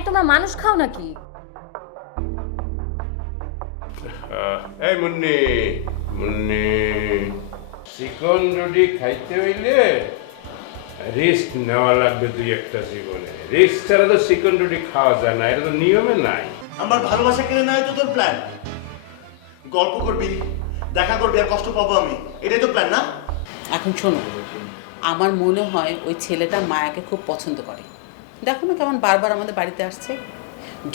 এই তোমরা মানুষ খাও নাকি? এই মুন্নি মুন্নি, চিকন যদি খাইতে হইলে রিস্ক নেওয়া লাগবে দুই একটা জীবনে। রিস্ক ছাড়া তো চিকন রুটি খাওয়া যায় না, এটা তো নিয়মে নাই। আমার ভালোবাসা কেড়ে নেয় তো তোর প্ল্যান। গল্প করবি, দেখা করবি, আর কষ্ট পাবো আমি, এটাই তো প্ল্যান না? এখন শোনো, আমার মনে হয় ওই ছেলেটা মায়াকে খুব পছন্দ করে। দেখো না কেমন বারবার আমাদের বাড়িতে আসছে।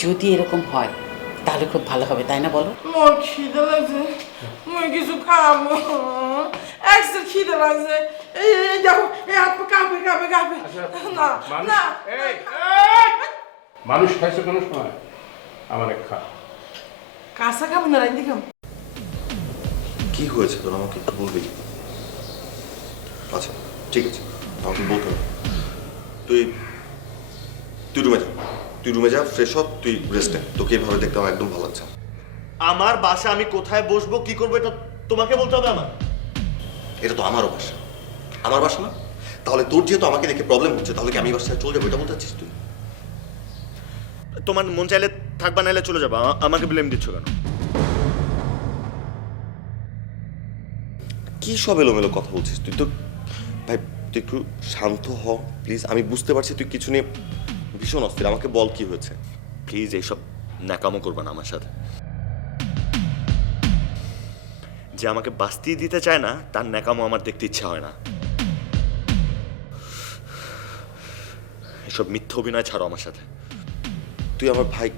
যদি এরকম হয় তাহলে খুব ভালো হবে, তাই না বলো? মোর খিদে লাগছে, মুই কিছু খাবো। একসাথে খিদে লাগছে, এই দেখো, এই হাত পা কাঁপে কাঁপে কাঁপে। না না, মানুষ খাইছে কোনো সময়? আমার খা। কাঁচা খাবো না, রাইতে খাবো। কি হয়েছে তোর, আমাকে একটু বলবি? আচ্ছা ঠিক আছে, আমাকে বলতে হবে। তুই তুই রুমে যা, তুই রুমে যা, ফ্রেশ হ, তুই রেস্ট নে। তোকে এইভাবে দেখতে আমার একদম ভালো লাগছে। আমার বাসা, আমি কোথায় বসবো, কি করবো, এটা তোমাকে বলতে হবে আমার? এটা তো আমারও বাসা, আমার বাসা না? তাহলে তোর যেহেতু আমাকে দেখে প্রবলেম হচ্ছে, তাহলে কি আমি বাসায় চলে যাবো, এটা বলতে চাচ্ছিস তুই? তোমার মন চাইলে থাকবা, নাইলে চলে যাবো, আমাকে ব্লেম দিচ্ছ কেন? কি সব এলোমেলো কথা বলছিস তুই? তো ভাই তুই একটু শান্ত হ প্লিজ। আমি বুঝতে পারছি তুই কিছু নিয়ে ভীষণ অস্থির। আমাকে বল কি হয়েছে প্লিজ। এইসব ন্যাকামো করবা না আমার সাথে। যে আমাকে বাঁচতেই দিতে চায় না, তার ন্যাকামো আমার দেখতে ইচ্ছা হয় না। এসব মিথ্যা অভিনয় ছাড়ো আমার সাথে। তুই আমার ভাই।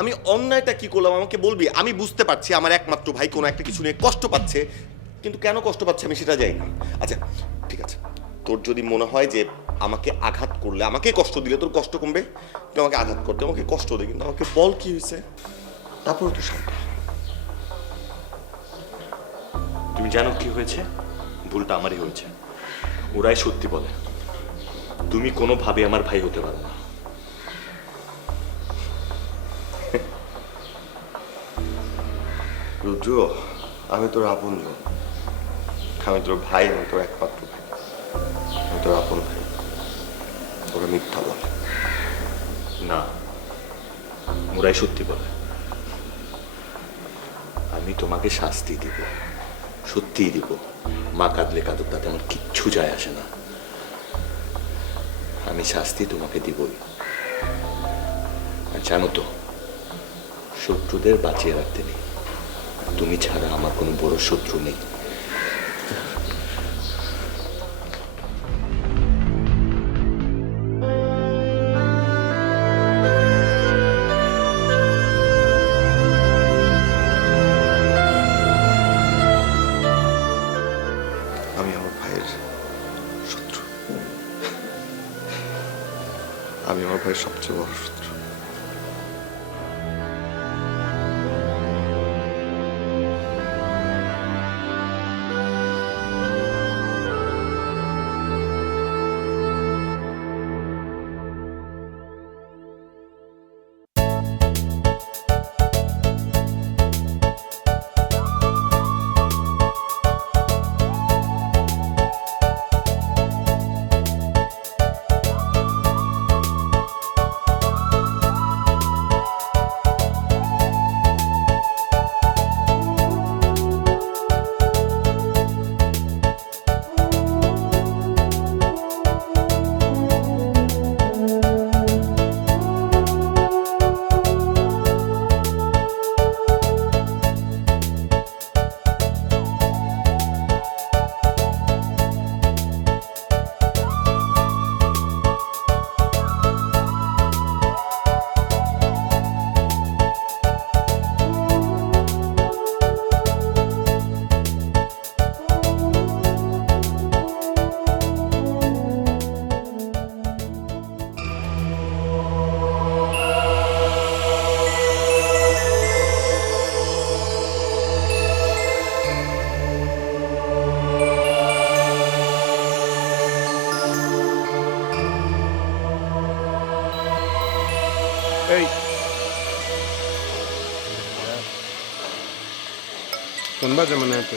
আমি অন্যায়টা কি করলাম আমাকে বলবি? আমি বুঝতে পারছি আমার একমাত্র ভাই কোনো একটা কিছু নিয়ে কষ্ট পাচ্ছে, কিন্তু কেন কষ্ট পাচ্ছে আমি সেটা জানি না। আচ্ছা ঠিক আছে, তোর যদি মনে হয় যে আমাকে আঘাত করলে, আমাকে কষ্ট দিলে তোর কষ্ট কমবে, তুই আমাকে আঘাত করতে, আমাকে কষ্ট দে, কিন্তু আমাকে বল কি হয়েছে, তারপরে তো শান্ত। তুমি জানো কি হয়েছে? ভুলটা আমারই হয়েছে। ওরাই সত্যি বলে, তুমি কোনোভাবে আমার ভাই হতে পারো না। রুদ্র, আমি তোর আপনজন, আমি তোর ভাই, আমি তোর একমাত্র ভাই, আমি তোর আপন ভাই। তোরা মিথ্যা বলে না, ওরাই সত্যি বলে। আমি তোমাকে শাস্তি দিব, সত্যিই দিব। মা কাঁদলে কাঁদুক, তাতে আমার কিচ্ছু যায় আসে না। আমি শাস্তি তোমাকে দিবই। আর জানো তো, শত্রুদের বাঁচিয়ে রাখতে নেই। তুমি ছাড়া আমার কোনো বড় শত্রু নেই। আমি আমার ভাইয়ের শত্রু, আমি আমার ভাইয়ের সবচেয়ে বড় শত্রু। এই কোন বাজে মনে হচ্ছে?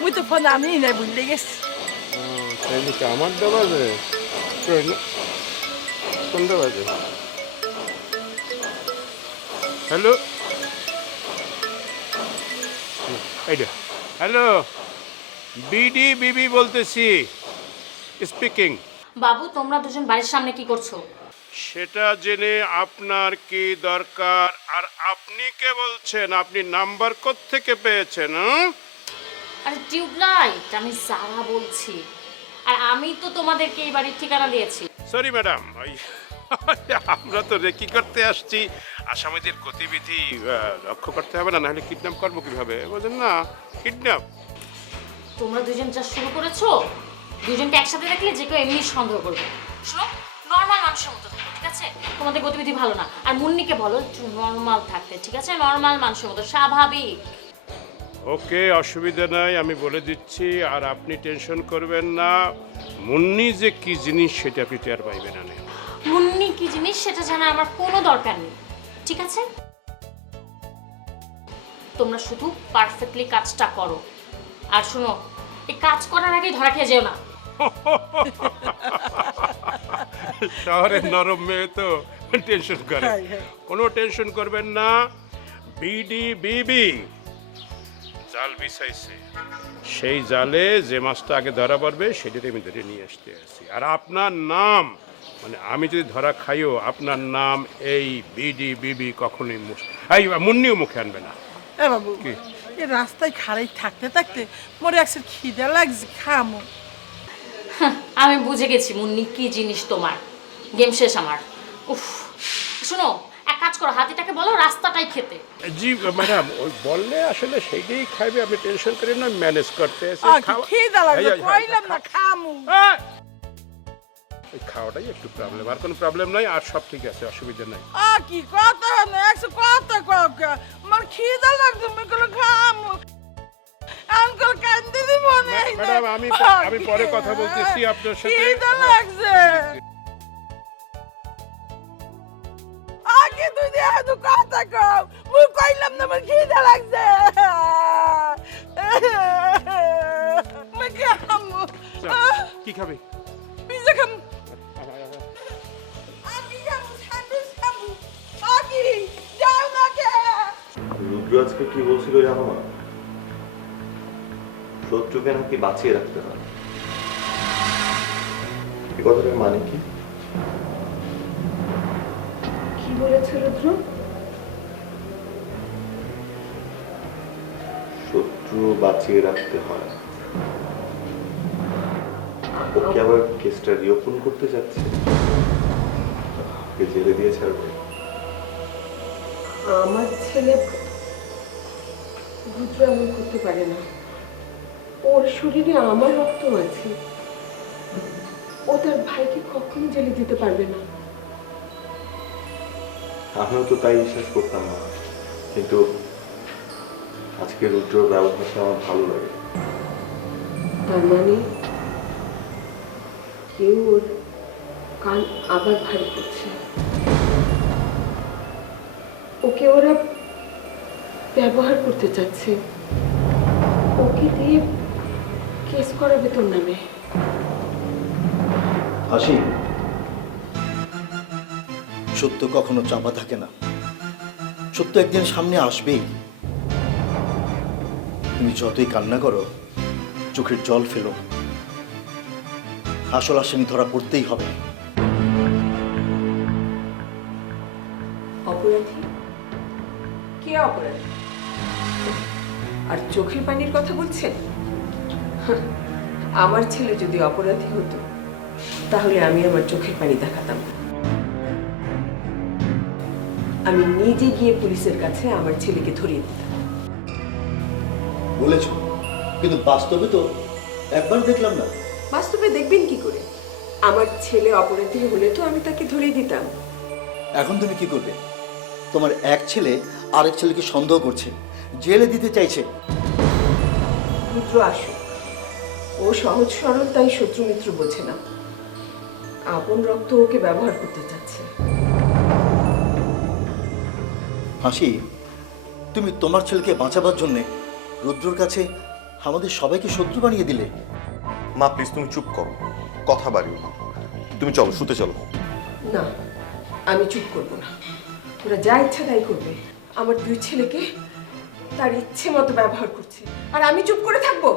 মুই তো ফোন আমি নাই ভুলে গেছি। এদিকে আমারটা বাজে কই না, কোনটা বাজে? হ্যালো, এইটা হ্যালো, বিডি বিবি বলতেছি, স্পিকিং। বাবু তোমরা দুজন বাড়ির সামনে কি করছো? সেটা জেনে আপনার কি দরকার? আর আপনি কে বলছেন? আপনি নাম্বার কোত্থেকে পেয়েছেন? আরে টিউবলাইট, আমি সারা বলছি। আর আমি তো তোমাদেরকে এই বাড়ির ঠিকানা দিয়েছি। সরি ম্যাডাম, আমরা তো রেকি করতে আসছি, আসামিদের গতিবিধি লক্ষ্য করতে হবে না, নাহলে কিডন্যাপ করবো কিভাবে, বুঝেন না? কিডন্যাপ। তোমরা দুজন যা শুরু করেছো, দুজনকে একসাথে দেখলে যে কেউ এমনি সন্দেহ করবে। শোনো, নর্মাল মানুষের মতো থাকো, ঠিক আছে? তোমাদের গতিবিধি ভালো না। আর মুন্নিকে বলো একটু নর্মাল থাকতে, ঠিক আছে? নর্মাল মানুষের মতো, স্বাভাবিক। ওকে, অসুবিধা নাই, আমি বলে দিচ্ছি। আর আপনি টেনশন করবেন না, মুন্নি যে কি জিনিস সেটা আপনি টের পাইবেন না। মুন্নি কি জিনিস সেটা জানা আমার কোনো দরকার নেই, ঠিক আছে? তোমরা শুধু পারফেক্টলি কাজটা করো। আর শোনো, এই কাজ করার আগেই ধরা খেয়ে যেও না। শহরের নরম মেয়ে তো টেনশন করে, কোনো টেনশন করবেন না। বিডি বিবি জাল বিছাইছে, সেই জালে যে মাছটা আগে ধরা পড়বে সেটাতে আমি ধরে নিয়ে আসতে আসি। আর আপনার নাম, মানে আমি যদি ধরা খাইও, আপনার নাম এই বিডি বিবি কখনোই মুন্নিও মুখে আনবে না। এ বাবু, কি? এই রাস্তায় খাড়াই থাকতে থাকতে মোরে একসাথে খিদে লাগছে, খামো। আমি বুঝে গেছি মুন্নি কি জিনিস তোমার। গেম শেষ আমার। উফ, শোনো, এক কাজ করো, হাতিটাকে বলো রাস্তাটাই খেতে। জি ম্যাডাম, ওই বললে আসলে সেইটাই খাইবে, আপনি টেনশন করেন না, ম্যানেজ করতে এসে খিদে লাগছে, কইলাম না খামু। খাওয়াটাই একটু প্রবলেম, আর কোনো প্রবলেম নাই, আর সব ঠিক আছে, অসুবিধা নাই। কি কথা না, একশো কথা কাকা, আমার খিদে লাগছে, আমি কোনো খামু। আঙ্কেল কান্দি দিব না। ম্যাডাম, আমি পরে কথা বলতেছি আপনার সাথে। খিদে লাগছে। আগে তুই দেখা তো কথা কও, মুই কইলাম না আমার খিদে লাগছে। আমি খামু। কি খাবে? পিজা খামু। আমি খামু, স্যান্ডউইচ খামু। আকি যাও না কে? রুদ্র আজকে কি বলছিল জানো না? শত্রুকে নাকি বাঁচিয়ে রাখতে হয়। এই কথাটার মানে কি? কি বলেছে রুদ্র? শত্রু বাঁচিয়ে রাখতে হয়। ওকে আবার কেসটা রিওপেন করতে যাচ্ছে, ওকে জেলে দিয়ে ছাড়বে। আমার ছেলে রুদ্র এমন করতে পারে না। ওর শরীরে আমার রক্ত আছে। ও তার ভাইকে কখনো জেলে দিতে পারবে না। আমিও তো তাই বিশ্বাস করতাম না, কিন্তু আজকে রুদ্রর ব্যবহারটা আমার ভালো লাগে। তার মানে কেউ ওর কান আবার ভারী করছে। ওকে ওরা ব্যবহার করতে চাচ্ছে। ওকে দিয়ে কেস করাবে তোর নামে। হাসি, সত্য কখনো চাপা থাকে না, সত্য একদিন সামনে আসবেই। তুমি যতই কান্না করো, চোখের জল ফেলো, আসল আসামি ধরা পড়তেই হবে। অপরাধী? কে অপরাধী? আর চোখের পানির কথা বলছেন? আমার ছেলে যদি অপরাধী হতো তাহলে আমি আমার চোখের পানি দেখাতাম। আমি নিজে গিয়ে পুলিশের কাছে আমার ছেলেকে ধরিয়ে দিতাম। বলেছ, কিন্তু বাস্তবে তো একবার দেখলাম না। বাস্তবে দেখবেন কি করে? আমার ছেলে অপরাধী হলে তো আমি তাকে ধরিয়ে দিতাম। এখন তুমি কি করবে? তোমার এক ছেলে আরেক ছেলেকে সন্দেহ করছে, জেলে দিতে চাইছে। রুদ্র আসুক, ও সহজ সরল, তাই শত্রু মিত্র বোঝে না। আপন রক্ত ওকে ব্যবহার করতে চাচ্ছে। হাসি, তুমি তোমার ছেলেকে বাঁচাবার জন্যে রুদ্রর কাছে আমাদের সবাইকে শত্রু বানিয়ে দিলে। মা প্লিজ তুমি চুপ করো। কথা বাড়িও না। তুমি চলো, শুতে চলো। না, আমি চুপ করব না। ওরা যা ইচ্ছা তাই করবে। আমার দুই ছেলেকে তার ইচ্ছে মতো ব্যবহার করছে, আর আমি চুপ করে থাকবো?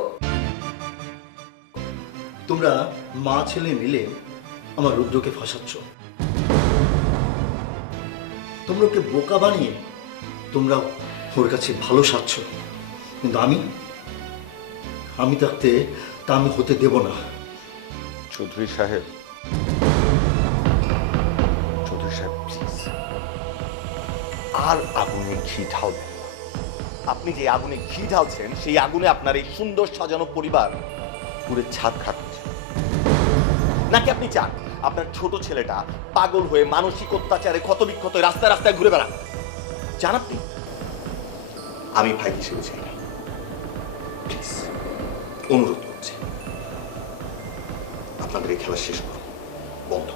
তোমরা মা ছেলে মিলে আমার রুদ্রকে ফাঁসাচ্ছ। তোমরা ওকে বোকা বানিয়ে তোমরা ওর কাছে ভালো সাচ্ছ, কিন্তু আমি থাকতে তা আমি হতে দেব না। চৌধুরী সাহেব, প্লিজ আর আগুনে ঘি ঢালবেন না। আপনি যে আগুনে ঘি ঢালছেন, সেই আগুনে আপনার এই সুন্দর সাজানো পরিবার পুরো ছাদ খাচ্ছে। নাকি আপনি চান আপনার ছোট ছেলেটা পাগল হয়ে মানসিক অত্যাচারে ক্ষতবিক্ষত রাস্তায় রাস্তায় ঘুরে বেড়ান? চান আপনি? আমি ভাই হিসেবে চাই না। প্লিজ অনুরোধ করছি, আপনাদের এই খেলা শেষ করুন, বন্ধ।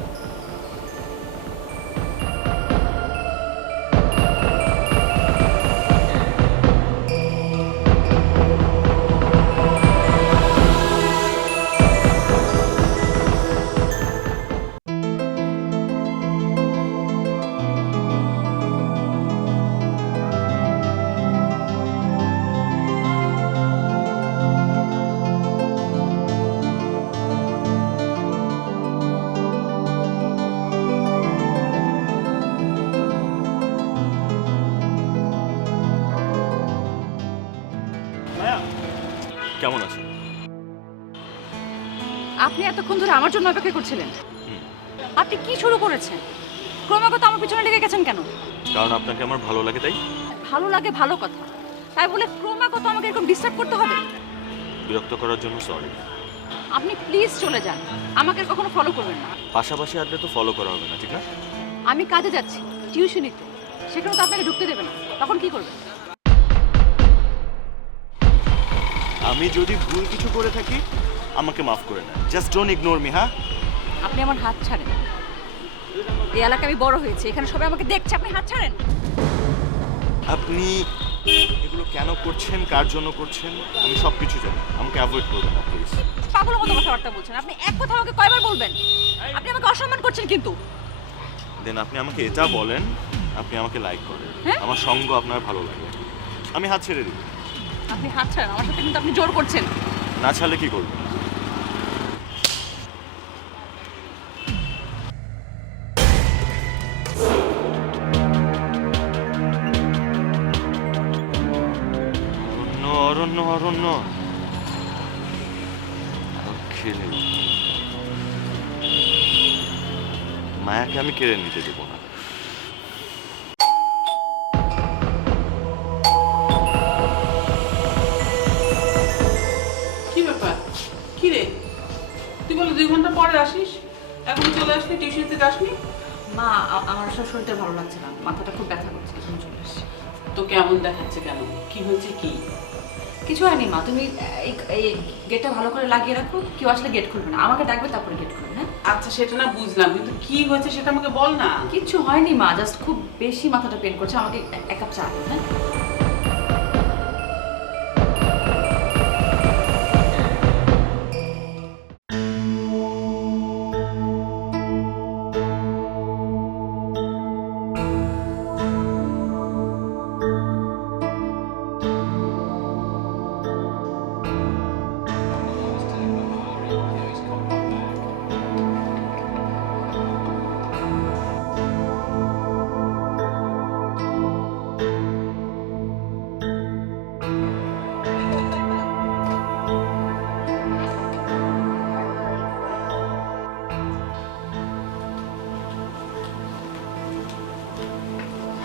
কেমন আছেন? আপনি এতক্ষণ ধরে আমার জন্য অপেক্ষা করছিলেন? আপনি কি শুরু করেছেন? ক্রমাগত আমার পিছনে লেগে গেছেন কেন? কারণ আপনাকে আমার ভালো লাগে তাই। ভালো লাগে ভালো কথা, তাই বলে ক্রমাগত আমাকে এরকম ডিস্টার্ব করতে হবে? বিরক্ত করার জন্য সরি। আপনি প্লিজ চলে যান, আমাকে আর কখনো ফলো করবেন না। পাশাপাশি আসলে তো ফলো করা হবে না, ঠিক না? আমি কাজে যাচ্ছি, টিউশনিতে, সেখানে তো আপনাকে ঢুকতে দেবে না, তখন কি করবেন? আমি যদি ভুল কিছু করে থাকি আমাকে মাফ করে নেন। Just don't ignore me. হ্যাঁ, আপনি আমার হাত ছাড়েন। এই এলাকায় আমি বড় হয়েছি, এখানে সবাই আমাকে দেখছে, আপনি হাত ছাড়েন। আপনি এগুলো কেন করছেন, কার জন্য করছেন, আমি সব কিছু জানি। আমাকে অ্যাভয়েড করবেন না প্লিজ। পাগলের মতো কথাবার্তা বলছেন আপনি। এক কথা আমাকে কয়বার বলবেন? আপনি আমাকে অসম্মান করছেন কিন্তু। দেন আপনি আমাকে এটা বলেন, আপনি আমাকে লাইক করেন, হ্যাঁ? আমার সঙ্গ আপনার ভালো লাগে, আমি হাত ছেড়ে দিই। আপনি হাত ছাড়েন, আমার সাথে কিন্তু আপনি জোর করছেন। না ছাড়লে কি করবেন? অরণ্য, অরণ্য, অরণ্য, খেলে মায়াকে আমি কেড়ে নিতে দেবো না। কি ব্যাপার? কি রে, তুই বলে 2 ঘন্টা পরে আসিস, এখন চলে আসলি, টিউশনিতে যাসনি? মা, আমার আসলে শরীরটা ভালো লাগছে না, মাথাটা খুব ব্যথা করছে, এখন চলে আসছি। তো কেমন দেখাচ্ছে কেন? কি হয়েছে কি? কিছু হয়নি মা, তুমি এই গেটটা ভালো করে লাগিয়ে রাখো, কেউ আসলে গেট খুলবে না, আমাকে ডাকবে তারপরে গেট খুলবে। হ্যাঁ আচ্ছা, সেটা না বুঝলাম, কিন্তু কি হয়েছে সেটা আমাকে বল না। কিচ্ছু হয়নি মা, জাস্ট খুব বেশি মাথাটা পেন করছে, আমাকে 1 কাপ চা দিন। হ্যাঁ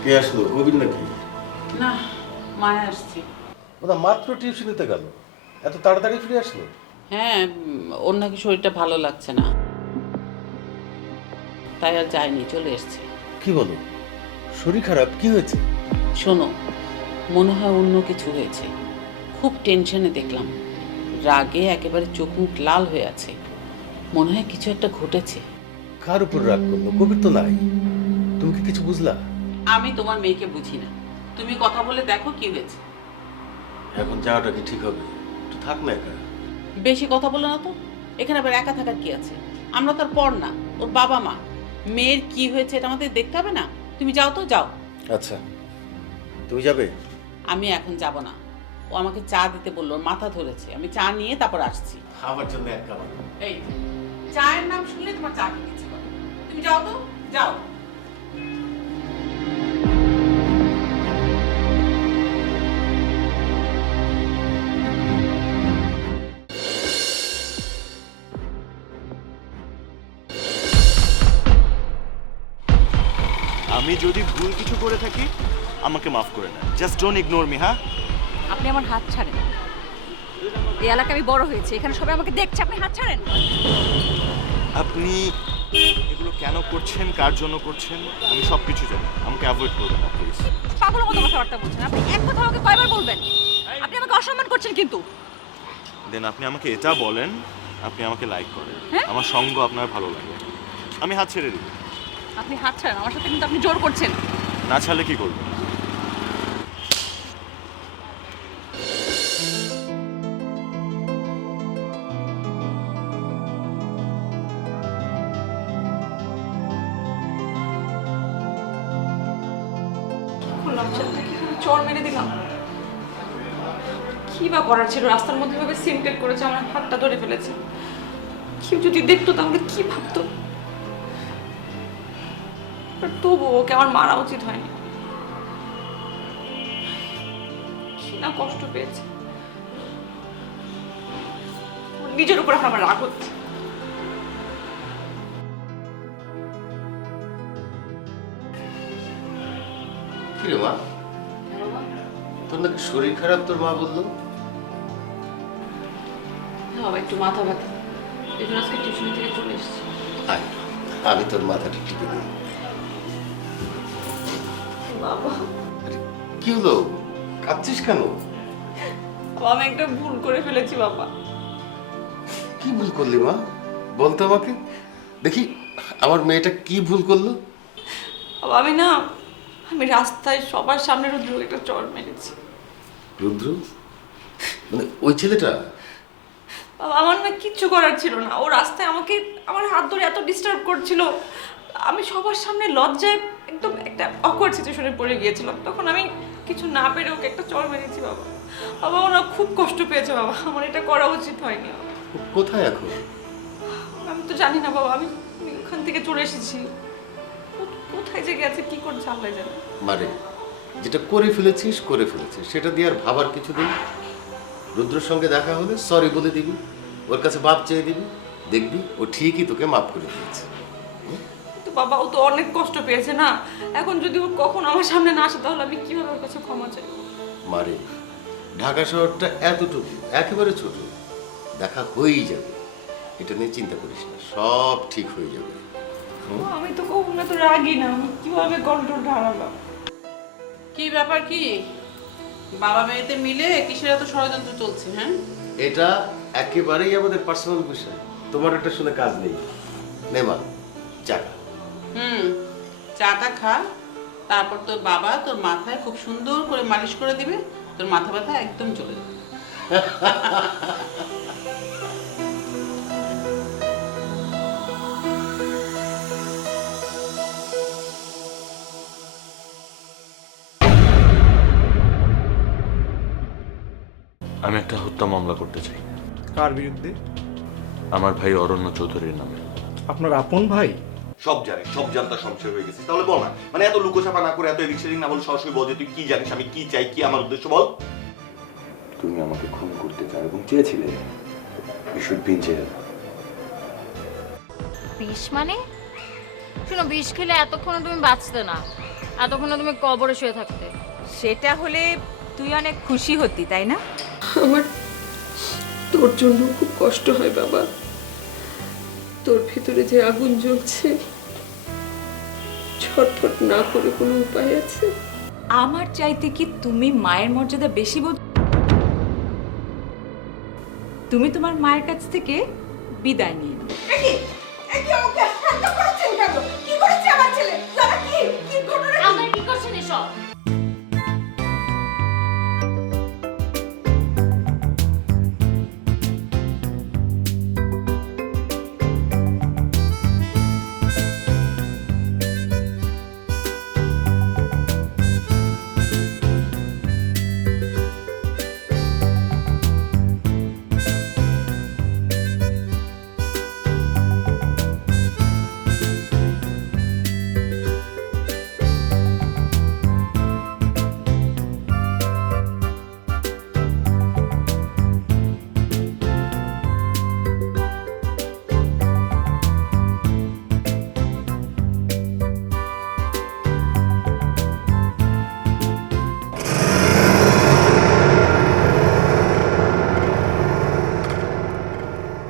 কে আসলো? কবির নাকি? না, মায়া আসছে। ওরা মাত্র টিউশনিতে গেল, এত তাড়াতাড়ি ফিরে আসলো? হ্যাঁ, ওর নাকি শরীরটা ভালো লাগছে না, তাই আর যায়নি, চলে এসছে। কি বলো? শরীর খারাপ? কি হয়েছে? শোনো, মনে হয় অন্য কিছু হয়েছে। খুব টেনশনে দেখলাম, রাগে একেবারে চোখ মুখ লাল হয়ে আছে। মনে হয় কিছু একটা ঘটেছে। কার উপর রাগ করলো? কবির তো নাই। তুমি কি কিছু বুঝলা? আমি তোমার মেয়েকে বুঝি না, তুমি কথা বলে দেখো কি হয়েছে। এখন যাওয়াটা কি ঠিক হবে? একটু থাক না একা। বেশি কথা বলো না তো, এখানে আবার একা থাকার কি আছে? আমরা তো আর পর না, ওর বাবা মা। মেয়ের কি হয়েছে এটা আমাদের দেখতে হবে না? তুমি যাও তো, যাও। আচ্ছা, তুমি যাবে? আমি এখন যাব না। ও আমাকে চা দিতে বললো, ওর মাথা ধরেছে। আমি চা নিয়ে তারপর আসছি। আমার জন্য এক কাপ। এই চায়ের নাম শুনলে তোমার চা খেতে ইচ্ছে করে। তুমি যাও তো, যাও। আমি যদি ভুল কিছু করে থাকি আমাকে মাফ করে দেন, জাস্ট ডোন্ট ইগনোর মি। হ্যাঁ, আপনি আমার হাত ছাড়েন। এই এলাকায় আমি বড় হয়েছি, এখানে সবাই আমাকে দেখছে, আপনি হাত ছাড়েন। আপনি এগুলো কেন করছেন, কার জন্য করছেন, আমি সব কিছু জানি। আমাকে অ্যাভয়েড করবেন না প্লিজ। পাগলের মতো কথাবার্তা বলছেন আপনি। এক কথা আমাকে কয়বার বলবেন? আপনি আমাকে অসম্মান করছেন কিন্তু। দেন আপনি আমাকে এটা বলেন, আপনি আমাকে লাইক করেন, হ্যাঁ? আমার সঙ্গ আপনার ভালো লাগে, আমি হাত ছেড়ে দিব। আপনি হাত ছাড়েন, আমার সাথে কিন্তু আপনি জোর করছেন। না ছাড়লে কি করবেন? করলাম ছেলেটাকে চড় মেরে দিলাম। কি বা করার ছিল? রাস্তার মধ্যে ভাবে সিমটেট করেছে, আমার হাতটা ধরে ফেলেছে। কেউ যদি দেখতো তাহলে কি ভাবতো? আর তবুও ওকে আমার মারা উচিত হয়নি। কি না কষ্ট পেয়েছে, ওর নিজের উপর আমার রাগ হচ্ছে। কি রে মা, তোর নাকি শরীর খারাপ? তোর মা বললো। বাবা একটু মাথা ব্যথা, এই জন্য আজকে টিউশন থেকে চলে এসেছি। আয়, আমি তোর মাথাটা টিপে দিই। বাবা আরে, কি হলো? কাঁদছিস কেন? বাবা, আমি একটা ভুল করে ফেলেছি বাবা। কি ভুল করলি মা? বলতো আমাকে দেখি, আমার মেয়েটা কি ভুল করলো? বাবা আমি রাস্তায় সবার সামনে রুদ্রকে একটা চড় মেরেছি। রুদ্র? মানে ওই ছেলেটা? বাবা আমার না কিচ্ছু করার ছিল না। ও রাস্তায় আমাকে আমার হাত ধরে এত ডিস্টার্ব করছিল, আমি সবার সামনে লজ্জায় একদম একটা অকওয়ার্ড সিচুয়েশনে পড়ে গিয়েছিলাম। তখন আমি কিছু না পেরে ওকে একটা চড় মেরেছি বাবা। বাবা ওরা খুব কষ্ট পেয়েছে বাবা, আমার এটা করা উচিত হয়নি। ও কোথায় এখন? আমি তো জানি না বাবা, আমি ওখান থেকে চলে এসেছি। কোথায় যে গেছে, কি করছে আল্লাহ জানে। মারে, যেটা করে ফেলেছিস সেটা দিয়ে আর ভাবার কিছু নেই। রুদ্রর সঙ্গে দেখা হলে সরি বলে দিবি, ওর কাছে মাপ চেয়ে দিবি, দেখবি ও ঠিকই তোকে মাপ করে দিয়েছে। কিন্তু বাবা ও তো অনেক কষ্ট পেয়েছে না, এখন যদি ও কখন আমার সামনে না আসে তাহলে আমি কিভাবে ওর কাছে ক্ষমা চাই? মারে, ঢাকা শহরটা এতটুকু, একেবারে ছোট, দেখা হয়েই যাবে। এটা নিয়ে চিন্তা করিস না, সব ঠিক হয়ে যাবে। আমি তো কখনো তো রাগি না, আমি কিভাবে কন্ট্রোলটা হারালাম? কি ব্যাপার? কি বাবা মেয়েতে মিলে কিসের এত ষড়যন্ত্র চলছে? হ্যাঁ, এটা একেবারেই আমাদের পার্সোনাল বিষয়, তোমার এটা শুনে কাজ নেই। নে মা, চা খা। চাটা খা, তারপর তোর বাবা তোর মাথায় খুব সুন্দর করে মালিশ করে দিবে, তোর মাথা ব্যথা একদম চলে যাবে। আমি একটা হত্যা মামলা করতে চাই। কার বিরুদ্ধে? আমার ভাই অরণ্য চৌধুরীর নামে। আপনার আপন ভাই? সব জানি, সব জানতা সংশয় হয়ে গেছে। তাহলে বল না, মানে এত লুকোছাপা না করে, এত এলিক্সারিং না বলে সরাসরি বল যে তুই কি জানিস, আমি কি চাই, কি আমার উদ্দেশ্য, বল। তুমি আমাকে খুন করতে চাও এবং চেয়েছিলে। You should be in jail. বিষ মানে? শোনো, বিষ খেলে এতক্ষণে তুমি বাঁচতে না, এতক্ষণে তুমি কবরে শুয়ে থাকতে। সেটা হলে তুই অনেক খুশি হতি, তাই না? আমার তোর জন্য খুব কষ্ট হয় বাবা। তোর ভিতরে যে আগুন জ্বলছে, ছটফট না করে কোনো উপায় আছে? আমার চাইতে কি তুমি মায়ের মর্যাদা বেশি বোঝো? তুমি তোমার মায়ের কাছ থেকে বিদায় নিয়ে নাও। আপনারা কি করছেন এসব?